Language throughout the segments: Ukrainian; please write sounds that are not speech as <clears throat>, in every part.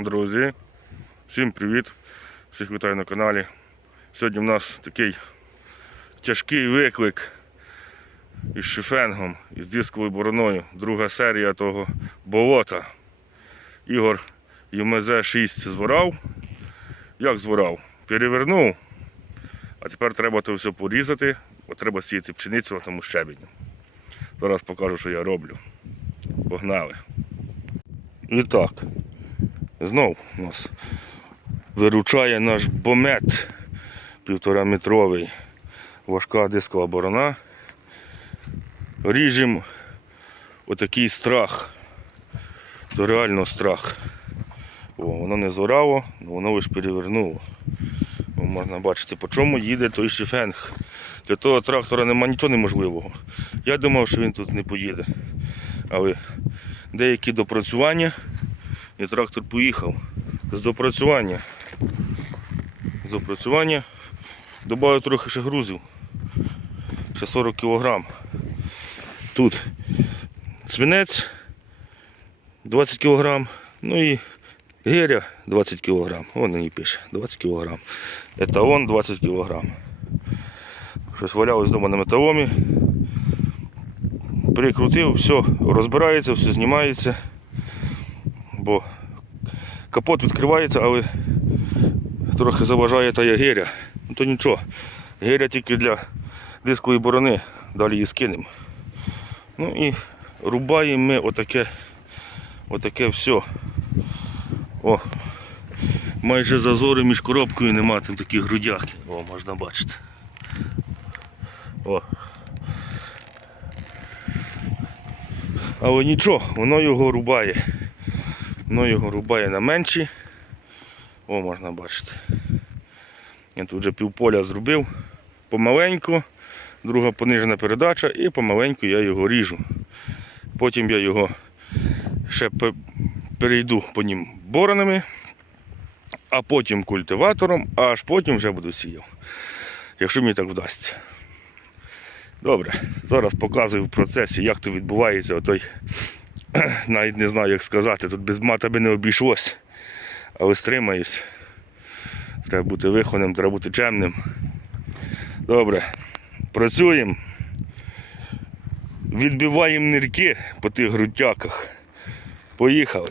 Друзі, всім привіт! Всіх вітаю на каналі. Сьогодні в нас такий тяжкий виклик із шифенгом, із дисковою бороною. Друга серія того болота. Ігор ЮМЗ-6 збирав. Як збирав? Перевернув. А тепер треба це все порізати, бо треба сіяти пшеницю на тому щебеню. Зараз покажу, що я роблю. Погнали. І так, знов нас виручає наш бомет півтора метровий, важка дискова борона. Ріжемо отакий страх. То реально страх. О, воно не зораво, але воно лише перевернуло. О, можна бачити, по чому їде той шифенг. Для того трактора нема нічого неможливого. Я думав, що він тут не поїде. Але деякі допрацювання і трактор поїхав. З допрацювання. З допрацювання додав трохи ще грузів. Ще 40 кг. Тут свинець 20 кг, ну і геря 20 кг. Вон мені пише 20 кг. Етаон 20 кг. Щось валялось вдома на металомі. Прикрутив, все розбирається, все знімається. Бо капот відкривається, але трохи заважає та є гиря. Ну то нічого. Гиря тільки для дискової борони, далі її скинемо. Ну і рубаємо ми отаке, отаке все. О, майже зазори між коробкою нема, там такі грудяки. О, можна бачити. О. Але нічого, воно його рубає. Воно його рубає на менші. О, можна бачити. Я тут вже півполя зробив помаленьку, друга понижена передача і помаленьку я його ріжу. Потім я його ще перейду по ним боронами, а потім культиватором, аж потім вже буду сіяв. Якщо мені так вдасться. Добре, зараз показую в процесі, як то відбувається отой. <clears throat> Навіть не знаю, як сказати, тут без мата би не обійшлось. Але стримаюсь. Треба бути вихованим, треба бути чемним. Добре. Працюємо. Відбиваємо нирки по тих грудяках. Поїхали.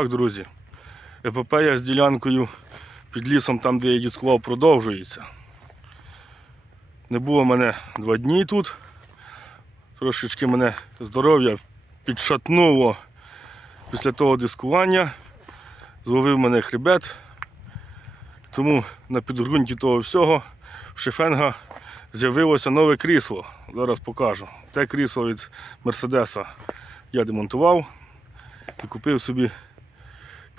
Так, друзі, епопея з ділянкою під лісом, там, де я дискував, продовжується. Не було мене два дні тут. Трошечки мене здоров'я підшатнуло після того дискування. Зловив мене хребет. Тому на підґрунті того всього в Шефенга з'явилося нове крісло. Зараз покажу. Те крісло від Мерседеса я демонтував і купив собі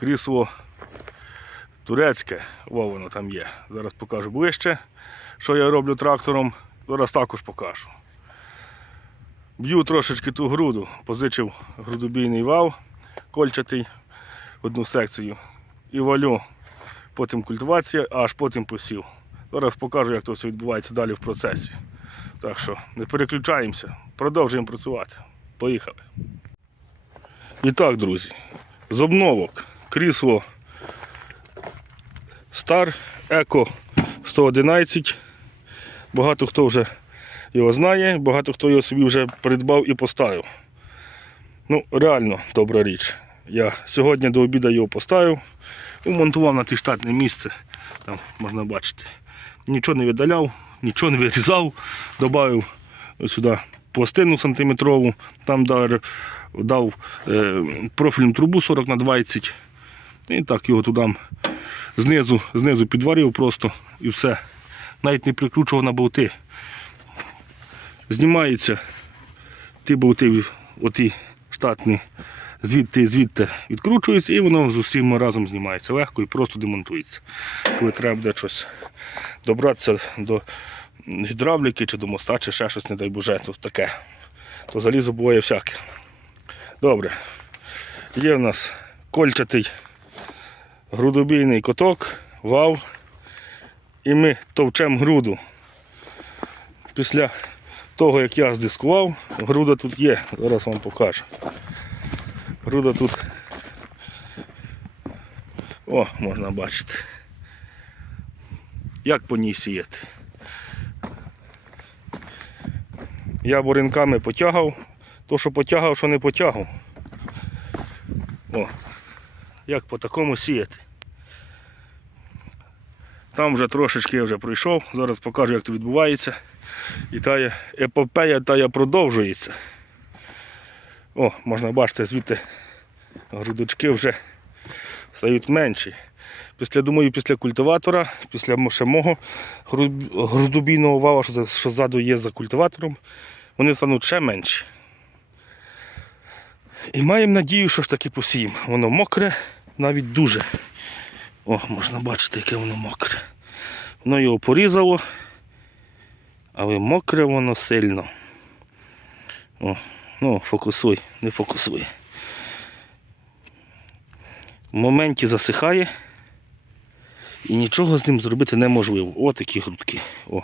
крісло турецьке, Во воно там є. Зараз покажу ближче, що я роблю трактором. Зараз також покажу. Б'ю трошечки ту груду, позичив грудобійний вал кольчатий одну секцію і валю. Потім культивація, аж потім посів. Зараз покажу, як це все відбувається далі в процесі. Так що не переключаємося, продовжуємо працювати. Поїхали. І так, друзі, з обновок крісло Star Eco 111. Багато хто вже його знає, багато хто його собі вже придбав і поставив. Ну, реально добра річ. Я сьогодні до обіду його поставив, умонтував на те штатне місце. Там можна бачити. Нічого не видаляв, нічого не вирізав, додав сюди пластину сантиметрову, там дав, дав е, профільну трубу 40 на 20 і так його туди знизу, знизу підварив просто і все. Навіть не прикручував на болти. Знімається ті болти, оті штатні, звідти звідти відкручуються і воно з усім разом знімається легко і просто демонтується. Коли треба буде щось добратися до гідравліки чи до моста, чи ще щось, не дай Боже, то таке. То залізо буває всяке. Добре. Є в нас кольчатий грудобійний коток, вал. І ми товчемо груду. Після того, як я здискував, груда тут є, зараз вам покажу. Груда тут. О, можна бачити. Як по ній сіяти. Я буринками потягав, то що потягав, що не потягав. О, як по такому сіяти. Там вже трошечки я вже пройшов, зараз покажу, як це відбувається. І та епопея тая продовжується. О, можна бачити, звідти грудочки вже стають менші. Після, думаю, після культиватора, після ще мого гру- грудобійного вала, що ззаду є за культиватором, вони стануть ще менші. І маємо надію, що ж таки посіємо. Воно мокре, навіть дуже. О, можна бачити, яке воно мокре. Воно його порізало, але мокре воно сильно. О, ну, фокусуй, не фокусуй. В моменті засихає і нічого з ним зробити неможливо. О, такі грудки. О.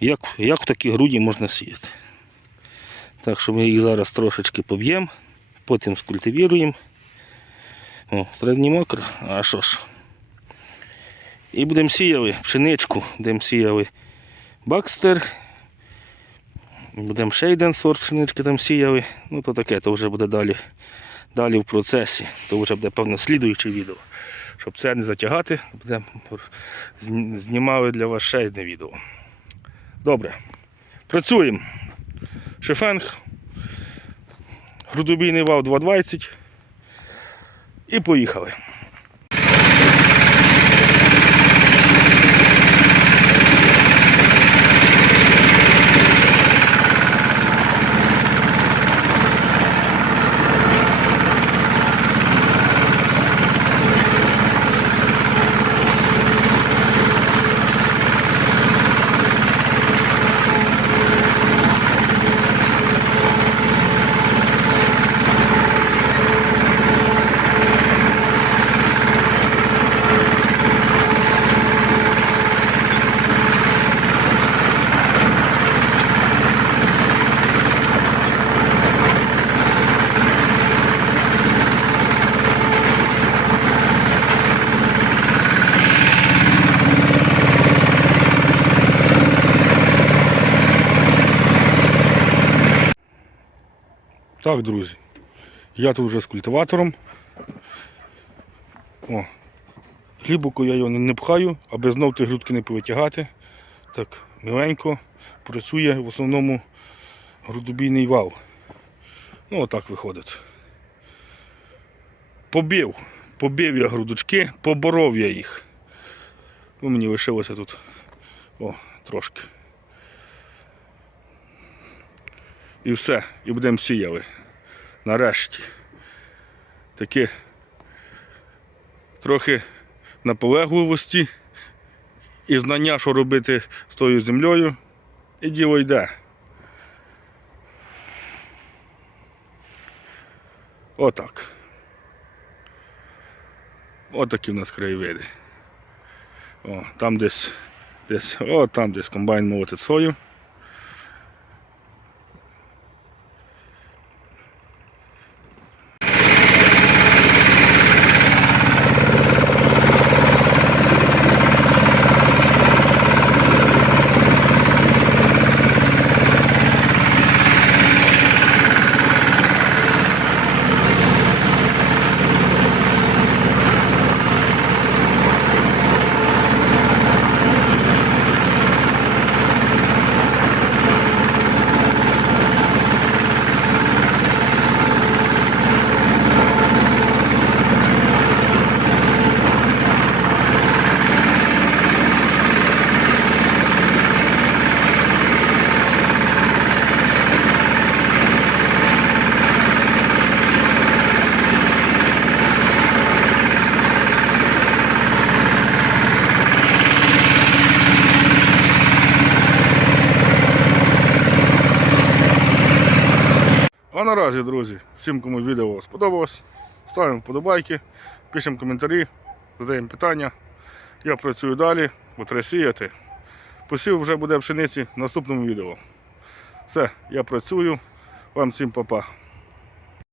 Як, як в такі груді можна сіяти? Так що ми їх зараз трошечки поб'ємо, потім скультивіруємо. О, середній мокро, а що ж. І будемо сіяли пшеничку, будемо сіяли бакстер. Будемо ще один сорт пшенички там сіяли. Ну то таке, то вже буде далі, далі в процесі. То вже буде певно слідуюче відео. Щоб це не затягати, будемо знімали для вас ще одне відео. Добре. Працюємо. Шефенг. Грудобійний вал 220. І поїхали. Так, друзі. Я тут вже з культиватором. О, глибоко я його не- пхаю, аби знов ті грудки не повитягати. Так, миленько працює в основному грудобійний вал. Ну, отак виходить. Побив. Побив я грудочки, поборов я їх. Ну, мені лишилося тут о, трошки. І все, і будемо сіяли. Нарешті. Таке трохи наполегливості і знання, що робити з тою землею, і діло йде. Отак. Отакі в нас краєвиди. О, там десь, десь, о, там десь комбайн молотить сою. Наразі, друзі, всім, кому відео сподобалось, ставимо вподобайки, пишемо коментарі, задаємо питання. Я працюю далі, треба сіяти. Посів вже буде пшениці в наступному відео. Все, я працюю. Вам всім па-па.